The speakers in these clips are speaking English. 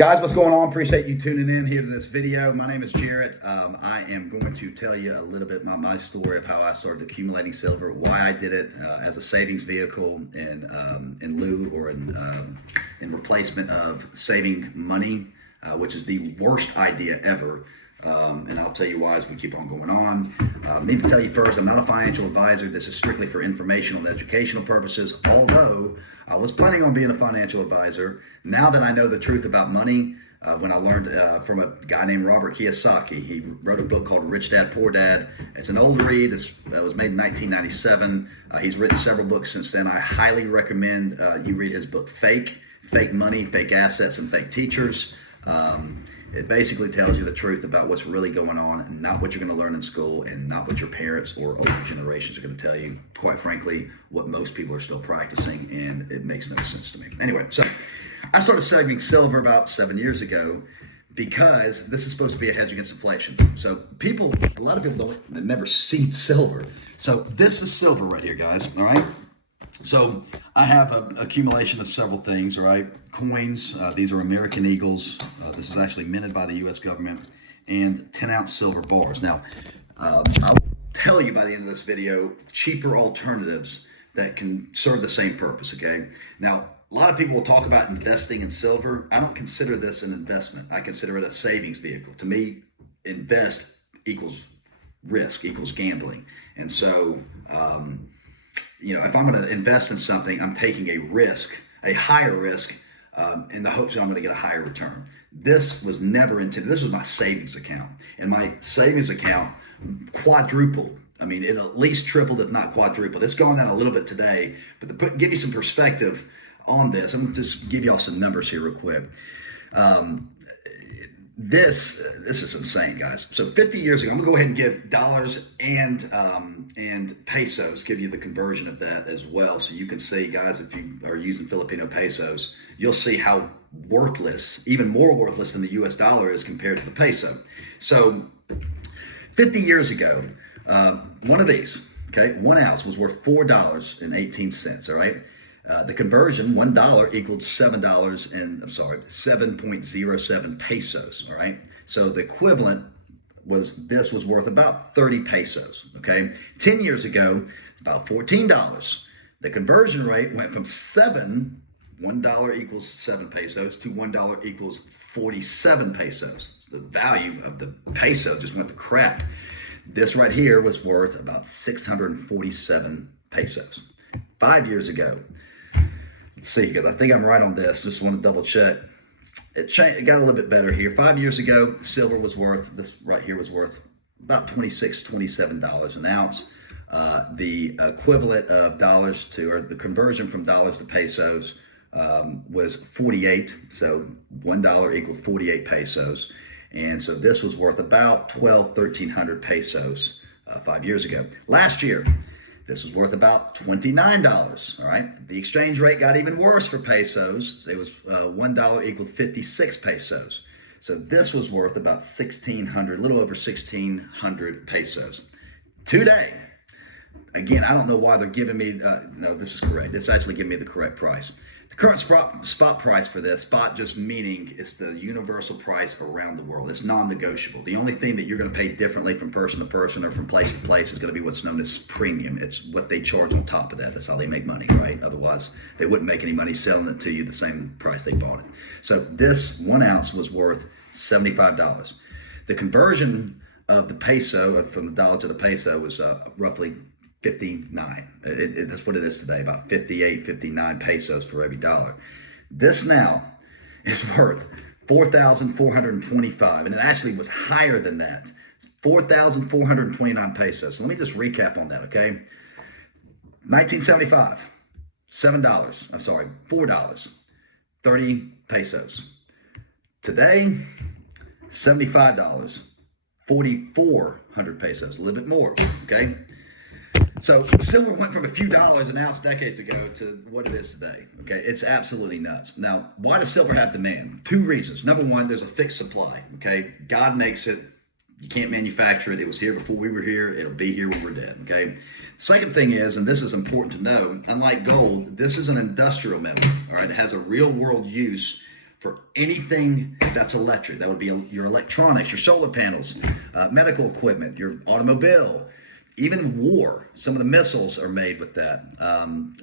Guys, what's going on? Appreciate you tuning in here to this video. My name is Jarrett. I am going to tell you a little bit about my story of how I started accumulating silver, why I did it as a savings vehicle in lieu or in replacement of saving money, which is the worst idea ever. And I'll tell you why as we keep on going on. Need to tell you first, I'm not a financial advisor. This is strictly for informational and educational purposes, although I was planning on being a financial advisor. Now that I know the truth about money, when I learned from a guy named Robert Kiyosaki, he wrote a book called Rich Dad, Poor Dad. It's an old read. That was made in 1997. He's written several books since then. I highly recommend you read his book, Fake Money, Fake Assets, and Fake Teachers. It basically tells you the truth about what's really going on, and not what you're going to learn in school, and not what your parents or older generations are going to tell you. Quite frankly, what most people are still practicing, and it makes no sense to me. Anyway, so I started saving silver about 7 years ago because this is supposed to be a hedge against inflation. So a lot of people have never seen silver. So this is silver right here, guys. All right. So I have an accumulation of several things, all right? Coins, these are American Eagles. This is actually minted by the U.S. government, and 10-ounce silver bars. Now, I'll tell you by the end of this video, cheaper alternatives that can serve the same purpose, okay? Now, a lot of people will talk about investing in silver. I don't consider this an investment. I consider it a savings vehicle. To me, invest equals risk, equals gambling. And so, if I'm going to invest in something, I'm taking a risk, a higher risk, in the hopes that I'm going to get a higher return. This was never intended. This was my savings account, and my savings account quadrupled. I mean, it at least tripled, if not quadrupled. It's gone down a little bit today, but to give you some perspective on this, I'm going to just give y'all some numbers here real quick. This is insane, guys. So 50 years ago, I'm gonna go ahead and give dollars and pesos, give you the conversion of that as well, so you can see, guys, if you are using Filipino pesos, you'll see how worthless, even more worthless than the U.S. dollar is compared to the peso. So 50 years ago, one of these, okay, 1 ounce was worth $4.18. All right. The conversion, $1 equaled $7.07 pesos. All right. So the equivalent was worth about 30 pesos. Okay. 10 years ago, it's about $14. The conversion rate went from $1 equals 7 pesos to $1 equals 47 pesos. The value of the peso just went to crap. This right here was worth about 647 pesos. 5 years ago, let's see, because I think I'm right on this. Just want to double check. It got a little bit better here. 5 years ago, silver was worth, this right here was worth about $26, $27 an ounce. The equivalent of dollars to, or the conversion from dollars to pesos was 48. So $1 equals 48 pesos. And so this was worth about 1,300 pesos 5 years ago. Last year, this was worth about $29, all right? The exchange rate got even worse for pesos. It was $1 equals 56 pesos. So this was worth about 1,600, a little over 1,600 pesos. Today, again, I don't know why they're giving me, no, this is correct. It's actually giving me the correct price. The current spot price for this, spot just meaning it's the universal price around the world. It's non-negotiable. The only thing that you're going to pay differently from person to person or from place to place is going to be what's known as premium. It's what they charge on top of that. That's how they make money, right? Otherwise, they wouldn't make any money selling it to you the same price they bought it. So this 1 ounce was worth $75. The conversion of the peso, from the dollar to the peso, was roughly 59. That's what it is today, about 58, 59 pesos for every dollar. This now is worth 4,425, and it actually was higher than that. 4,429 pesos. So let me just recap on that, okay? 1975, $4, 30 pesos. Today, $75, 4,400 pesos, a little bit more, okay? So silver went from a few dollars an ounce decades ago to what it is today. Okay, it's absolutely nuts. Now, why does silver have demand? 2 reasons. Number one, there's a fixed supply. Okay, God makes it. You can't manufacture it. It was here before we were here. It'll be here when we're dead. Okay. Second thing is, and this is important to know, unlike gold, this is an industrial metal. All right, it has a real world use for anything that's electric. That would be your electronics, your solar panels, medical equipment, your automobile, even war. Some of the missiles are made with that.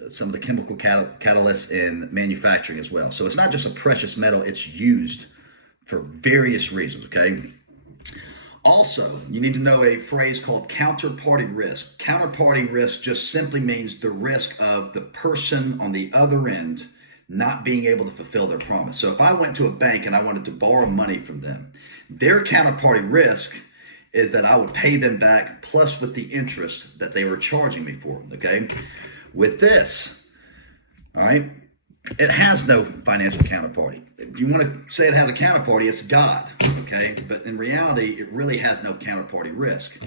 Some of the chemical catalysts in manufacturing as well. So it's not just a precious metal, it's used for various reasons, okay? Also, you need to know a phrase called counterparty risk. Counterparty risk just simply means the risk of the person on the other end not being able to fulfill their promise. So if I went to a bank and I wanted to borrow money from them, their counterparty risk is that I would pay them back plus with the interest that they were charging me for, okay? With this, all right, it has no financial counterparty. If you want to say it has a counterparty, it's God, okay? But in reality, it really has no counterparty risk.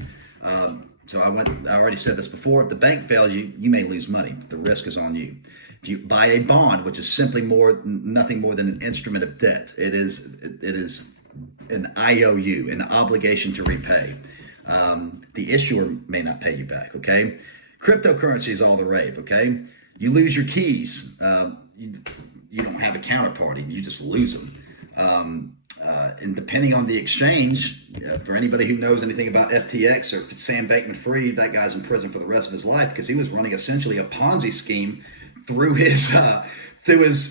So I already said this before. If the bank fails you, you may lose money. The risk is on you. If you buy a bond, which is simply nothing more than an instrument of debt, it is an IOU, an obligation to repay. The issuer may not pay you back, okay? Cryptocurrency is all the rave, okay? You lose your keys. You don't have a counterparty. You just lose them. And depending on the exchange, for anybody who knows anything about FTX or Sam Bankman-Fried, that guy's in prison for the rest of his life because he was running essentially a Ponzi scheme through his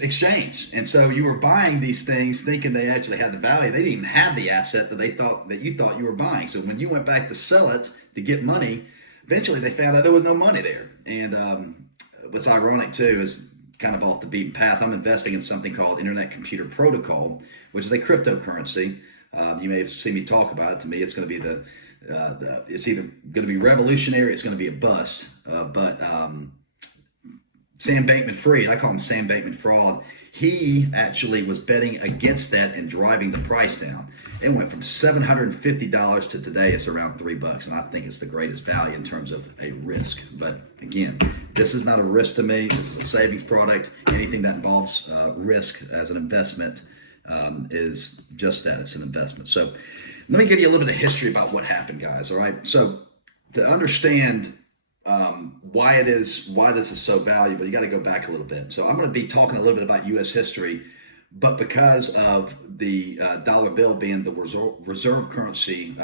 exchange. And so you were buying these things thinking they actually had the value. They didn't even have the asset that you thought you were buying. So when you went back to sell it to get money, eventually they found out there was no money there. And what's ironic too is kind of off the beaten path. I'm investing in something called Internet Computer Protocol, which is a cryptocurrency. You may have seen me talk about it. To me, it's going to be it's either going to be revolutionary, it's going to be a bust. But Sam Bankman-Fried, I call him Sam Bankman-Fraud, he actually was betting against that and driving the price down. It went from $750 to today it's around $3, and I think it's the greatest value in terms of a risk. But again, this is not a risk to me. This is a savings product. Anything that involves risk as an investment is just that. It's an investment. So let me give you a little bit of history about what happened, guys. All right. So to understand why this is so valuable, you got to go back a little bit. So I'm going to be talking a little bit about U.S. history, but because of the dollar bill being the reserve currency,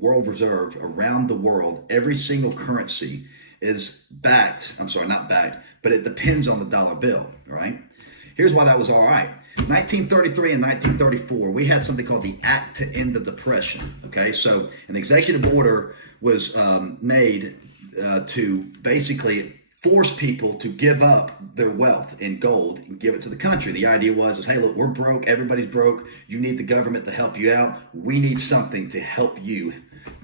world reserve around the world, every single currency is backed. I'm sorry, not backed, but it depends on the dollar bill. All right. Here's why that was all right. 1933 and 1934, we had something called the Act to End the Depression. Okay, so an executive order was made to basically force people to give up their wealth in gold and give it to the country. The idea was, hey, look, we're broke. Everybody's broke. You need the government to help you out. We need something to help you,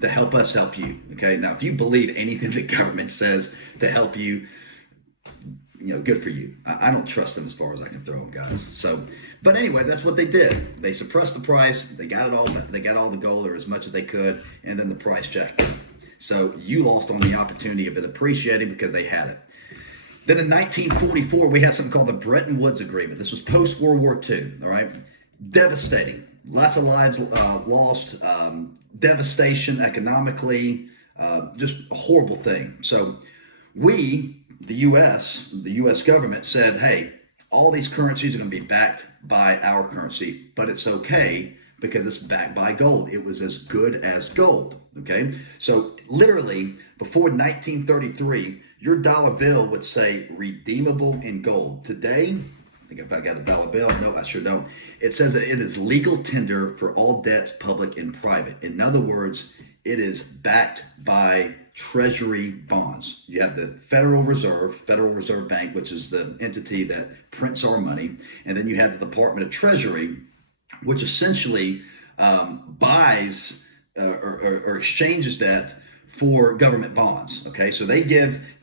to help us help you. Okay, now if you believe anything the government says to help you, good for you. I don't trust them as far as I can throw them, guys. So, but anyway, that's what they did. They suppressed the price. They got it all. They got all the gold or as much as they could, and then the price jacked up. So you lost on the opportunity of it appreciating because they had it. Then in 1944, we had something called the Bretton Woods Agreement. This was post-World War II, all right? Devastating. Lots of lives lost, devastation economically, just a horrible thing. So the U.S. government said, hey, all these currencies are going to be backed by our currency, but it's okay because it's backed by gold. It was as good as gold, okay? So literally, before 1933, your dollar bill would say redeemable in gold. Today, I think if I got a dollar bill, no, I sure don't. It says that it is legal tender for all debts, public and private. In other words, it is backed by treasury bonds. You have the Federal Reserve Bank, which is the entity that prints our money. And then you have the Department of Treasury, which essentially buys or exchanges that for government bonds. Okay, so they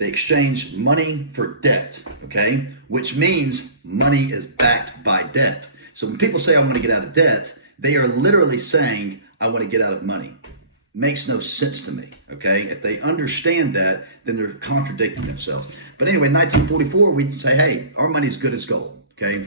exchange money for debt. Okay, which means money is backed by debt. So when people say I want to get out of debt, they are literally saying I want to get out of money. Makes no sense to me. Okay, if they understand that, then they're contradicting themselves. But anyway, in 1944, we'd say, hey, our money's good as gold. Okay.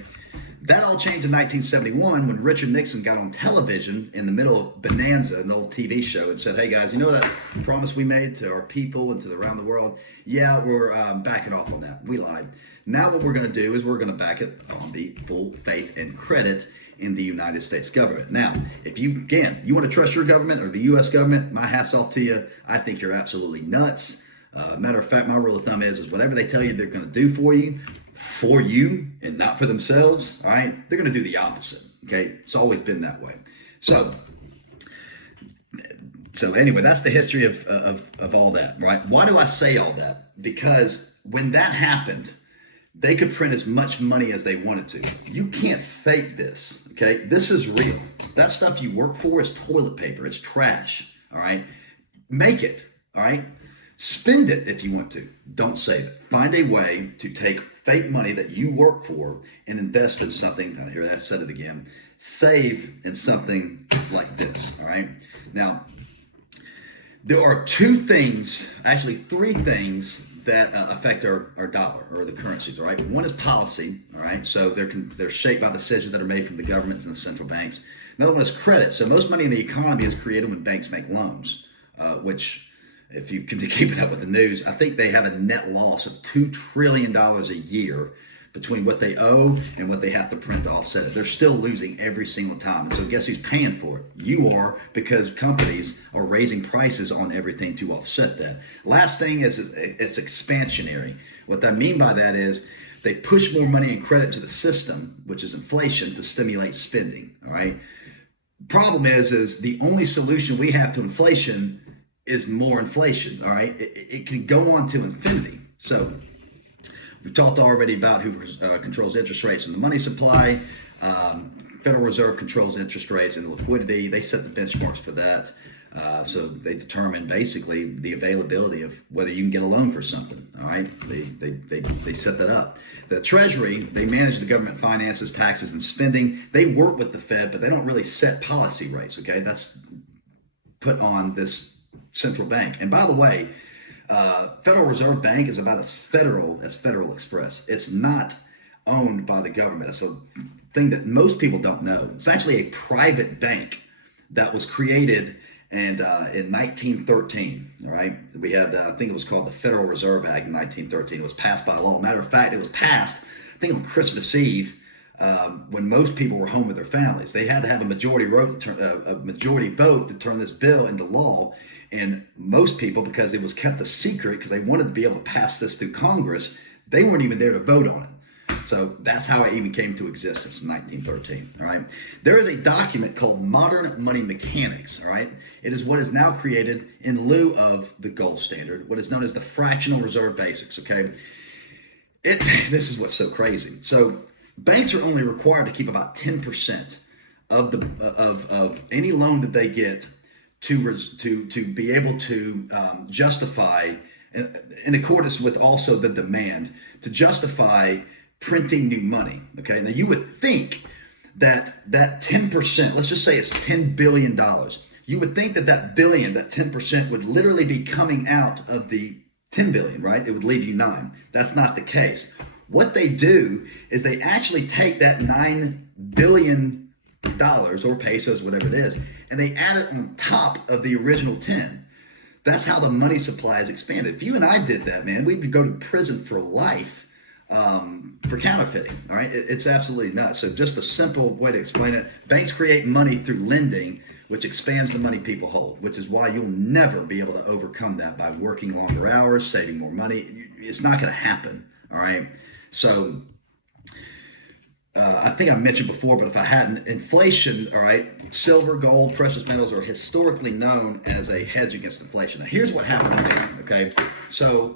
That all changed in 1971 when Richard Nixon got on television in the middle of Bonanza, an old TV show, and said, hey guys, you know that promise we made to our people and to around the world? Yeah, we're backing off on that. We lied. Now what we're going to do is we're going to back it on the full faith and credit in the United States government. Now, if you want to trust your government or the U.S. government, my hat's off to you. I think you're absolutely nuts. Matter of fact, my rule of thumb is whatever they tell you they're going to do for you and not for themselves, all right, they're going to do the opposite, okay? It's always been that way. So anyway, that's the history of all that, right? Why do I say all that? Because when that happened, they could print as much money as they wanted to. You can't fake this, okay? This is real. That stuff you work for is toilet paper. It's trash, all right? Make it, all right? Spend it if you want to. Don't save it. Find a way to take fake money that you work for and invest in something. I hear that, said it again. Save in something like this, all right? Now, there are three things that affect our dollar or the currencies, all right? One is policy, all right? So they're shaped by decisions that are made from the governments and the central banks. Another one is credit. So most money in the economy is created when banks make loans, which, if you can keep it up with the news, I think they have a net loss of $2 trillion a year between what they owe and what they have to print to offset it. They're still losing every single time. And so guess who's paying for it? You are, because companies are raising prices on everything to offset that. Last thing is it's expansionary. What I mean by that is they push more money and credit to the system, which is inflation, to stimulate spending, all right? Problem is the only solution we have to inflation is more inflation, all right? It can go on to infinity. So we talked already about who controls interest rates and the money supply. Federal Reserve controls interest rates and the liquidity. They set the benchmarks for that. So they determine basically the availability of whether you can get a loan for something, all right? They set that up. The Treasury, they manage the government finances, taxes, and spending. They work with the Fed, but they don't really set policy rates, okay? That's put on this central bank. And by the way, Federal Reserve Bank is about as federal as Federal Express. It's not owned by the government. It's a thing that most people don't know. It's actually a private bank that was created in 1913. All right, we had I think it was called the Federal Reserve Act in 1913. It was passed by law. Matter of fact, it was passed I think on Christmas Eve. When most people were home with their families, they had to have a majority vote to turn this bill into law. And most people, because it was kept a secret, because they wanted to be able to pass this through Congress, they weren't even there to vote on it. So that's how it even came to existence in 1913. All right. There is a document called Modern Money Mechanics. All right. It is what is now created in lieu of the gold standard, what is known as the fractional reserve basics. Okay. This is what's so crazy. So banks are only required to keep about 10% of any loan that they get to be able to justify, in accordance with also the demand, to justify printing new money. Okay, now you would think that 10%, let's just say it's $10 billion, you would think that 10% would literally be coming out of the 10 billion, right? It would leave you 9. That's not the case. What they do is they actually take that $9 billion or pesos, whatever it is, and they add it on top of the original 10. That's how the money supply is expanded. If you and I did that, man, we would go to prison for life for counterfeiting. All right, it's absolutely nuts. So just a simple way to explain it: banks create money through lending, which expands the money people hold, which is why you'll never be able to overcome that by working longer hours, saving more money. It's not going to happen. All right, so. I think I mentioned before, but if I hadn't, inflation, all right, silver, gold, precious metals are historically known as a hedge against inflation. Now, here's what happened to me, okay? So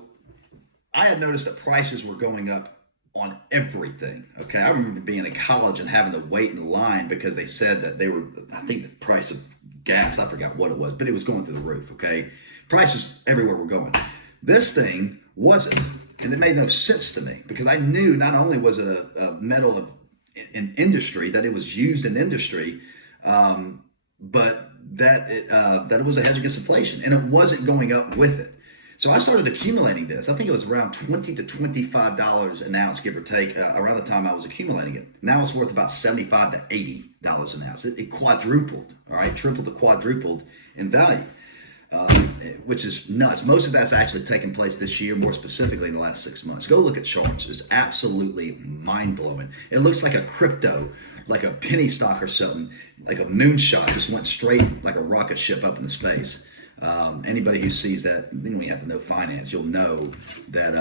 I had noticed that prices were going up on everything, okay? I remember being in college and having to wait in line because they said that they were, I think the price of gas, I forgot what it was, but it was going through the roof, okay? Prices everywhere were going. This thing wasn't, and it made no sense to me because I knew not only was it a metal of in industry, that it was used in industry, but that it was a hedge against inflation, and it wasn't going up with it. So I started accumulating this. I think it was around $20 to $25 an ounce, give or take, around the time I was accumulating it. Now it's worth about $75 to $80 an ounce. It quadrupled, all right, tripled to quadrupled in value. which is nuts. Most of that's actually taken place this year, more specifically in the last 6 months. Go look at charts. It's absolutely mind-blowing. It looks like a crypto, like a penny stock or something, like a moonshot just went straight like a rocket ship up into space. Anybody who sees that, you don't even have to know finance. You'll know that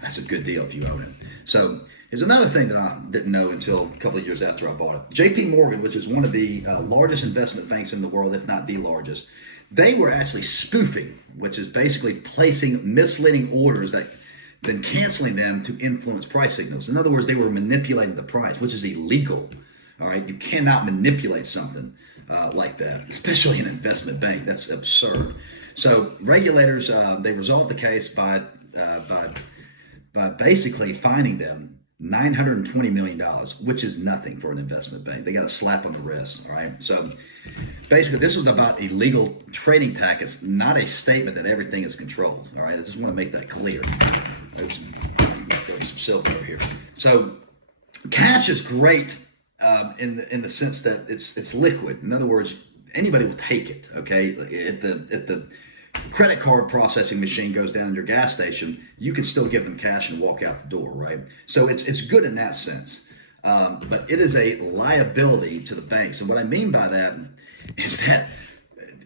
that's a good deal if you own it. So here's another thing that I didn't know until a couple of years after I bought it. J.P. Morgan, which is one of the largest investment banks in the world, if not the largest, they were actually spoofing, which is basically placing misleading orders that then canceling them to influence price signals. In other words, they were manipulating the price, which is illegal. All right, you cannot manipulate something like that, especially an investment bank. That's absurd. So regulators, they resolved the case by basically fining them $920 million, which is nothing for an investment bank. They got a slap on the wrist. All right. So basically, this was about illegal trading tactics, not a statement that everything is controlled. All right. I just want to make that clear. There's some silver over here. So cash is great in the sense that it's liquid. In other words, anybody will take it. Okay. If the credit card processing machine goes down in your gas station, you can still give them cash and walk out the door, right? So it's good in that sense. But it is a liability to the banks. And what I mean by that is that,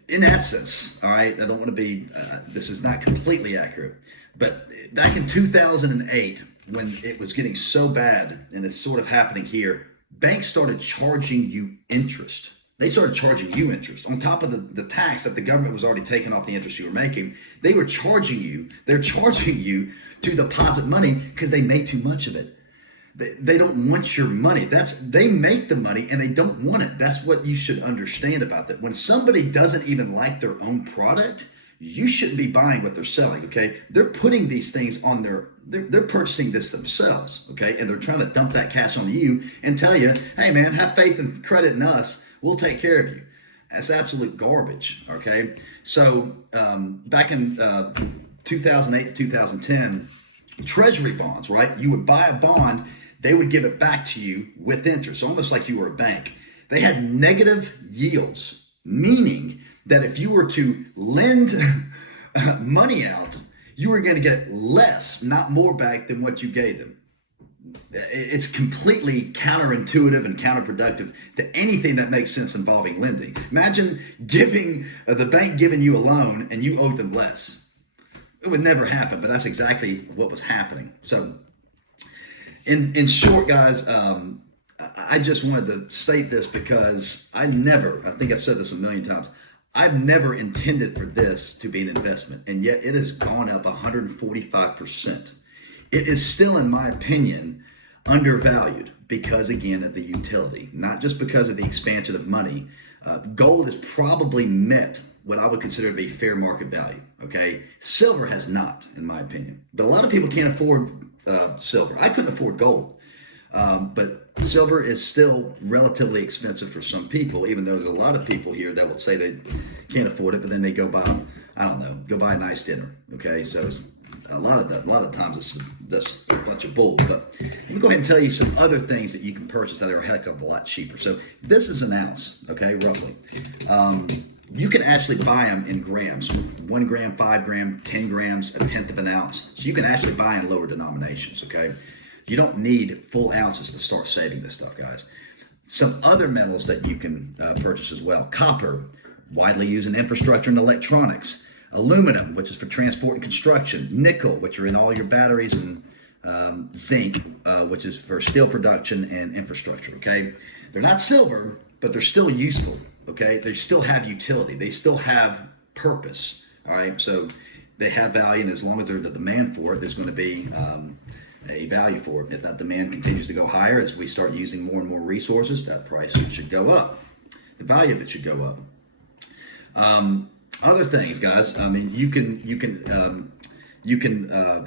in essence, all right, I don't want to be, this is not completely accurate, but back in 2008, when it was getting so bad, and it's sort of happening here, banks started charging you interest. They started charging you interest on top of the tax that the government was already taking off the interest you were making. They were charging you. They're charging you to deposit money because they made too much of it. They don't want your money. They make the money and they don't want it. That's what you should understand about that. When somebody doesn't even like their own product, you shouldn't be buying what they're selling. Okay, they're putting these things on they're purchasing this themselves. Okay, and they're trying to dump that cash on you and tell you, hey man, have faith and credit in us. We'll take care of you. That's absolute garbage. Okay, so back in 2008 to 2010, Treasury bonds, right? You would buy a bond, they would give it back to you with interest, almost like you were a bank. They had negative yields, meaning that if you were to lend money out, you were going to get less, not more back than what you gave them. It's completely counterintuitive and counterproductive to anything that makes sense involving lending. Imagine giving the bank giving you a loan and you owed them less. It would never happen, but that's exactly what was happening. So in short, guys, I just wanted to state this because I think I've said this a million times, I've never intended for this to be an investment, and yet it has gone up 145%. It is still, in my opinion, undervalued because, again, of the utility, not just because of the expansion of money. Gold has probably met what I would consider to be fair market value, okay? Silver has not, in my opinion. But a lot of people can't afford silver. I couldn't afford gold. But silver is still relatively expensive for some people, even though there's a lot of people here that will say they can't afford it, but then they go buy, go buy a nice dinner, okay? So it's, a lot of times it's just a bunch of bull. But let me go ahead and tell you some other things that you can purchase that are a heck of a lot cheaper. So this is an ounce, okay, roughly. You can actually buy them in grams, 1 gram, 5 gram, 10 grams, a tenth of an ounce. So you can actually buy in lower denominations, okay? You don't need full ounces to start saving this stuff, guys. Some other metals that you can purchase as well. Copper, widely used in infrastructure and electronics. Aluminum, which is for transport and construction. Nickel, which are in all your batteries, and zinc, which is for steel production and infrastructure, okay? They're not silver, but they're still useful, okay? They still have utility. They still have purpose, all right? So they have value, and as long as there's a demand for it, there's going to be a value for it. If that demand continues to go higher as we start using more and more resources, that price should go up. The value of it should go up. Other things, guys. I mean, you can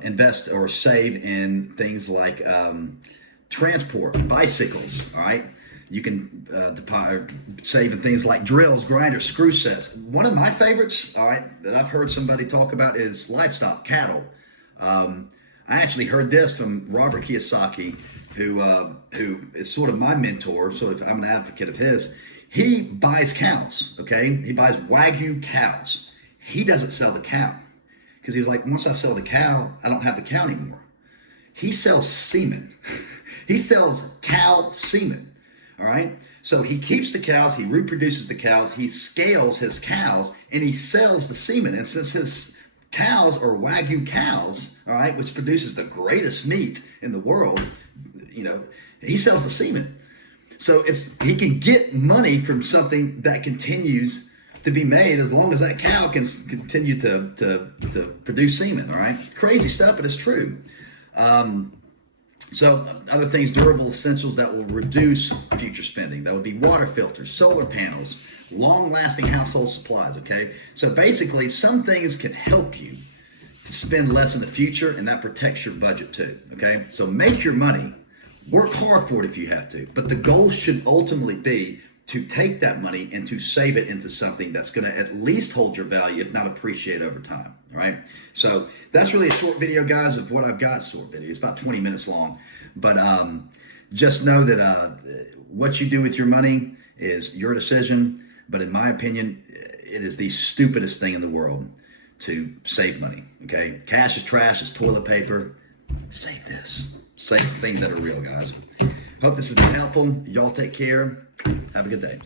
invest or save in things like transport, bicycles. All right. You can save in things like drills, grinders, screw sets. One of my favorites, all right, that I've heard somebody talk about is livestock, cattle. I actually heard this from Robert Kiyosaki, who is sort of my mentor. I'm an advocate of his. He buys cows, okay? He buys Wagyu cows. He doesn't sell the cow because he was like, once I sell the cow, I don't have the cow anymore. He sells semen. He sells cow semen. All right. So he keeps the cows, he reproduces the cows, he scales his cows, and he sells the semen. And since his cows are Wagyu cows, all right, which produces the greatest meat in the world, he sells the semen. So he can get money from something that continues to be made as long as that cow can continue to produce semen. All right, crazy stuff, but it's true. So other things, durable essentials that will reduce future spending. That would be water filters, solar panels, long-lasting household supplies, okay? So basically, some things can help you to spend less in the future, and that protects your budget too, okay? So make your money, work hard for it if you have to, but the goal should ultimately be to take that money and to save it into something that's going to at least hold your value, if not appreciate over time. All right. So that's really a short video, guys, of what I've got. Short video. It's about 20 minutes long. But just know that what you do with your money is your decision. But in my opinion, it is the stupidest thing in the world to save money. Okay. Cash is trash. It's toilet paper. Save this. Save things that are real, guys. Hope this has been helpful. Y'all take care. Have a good day.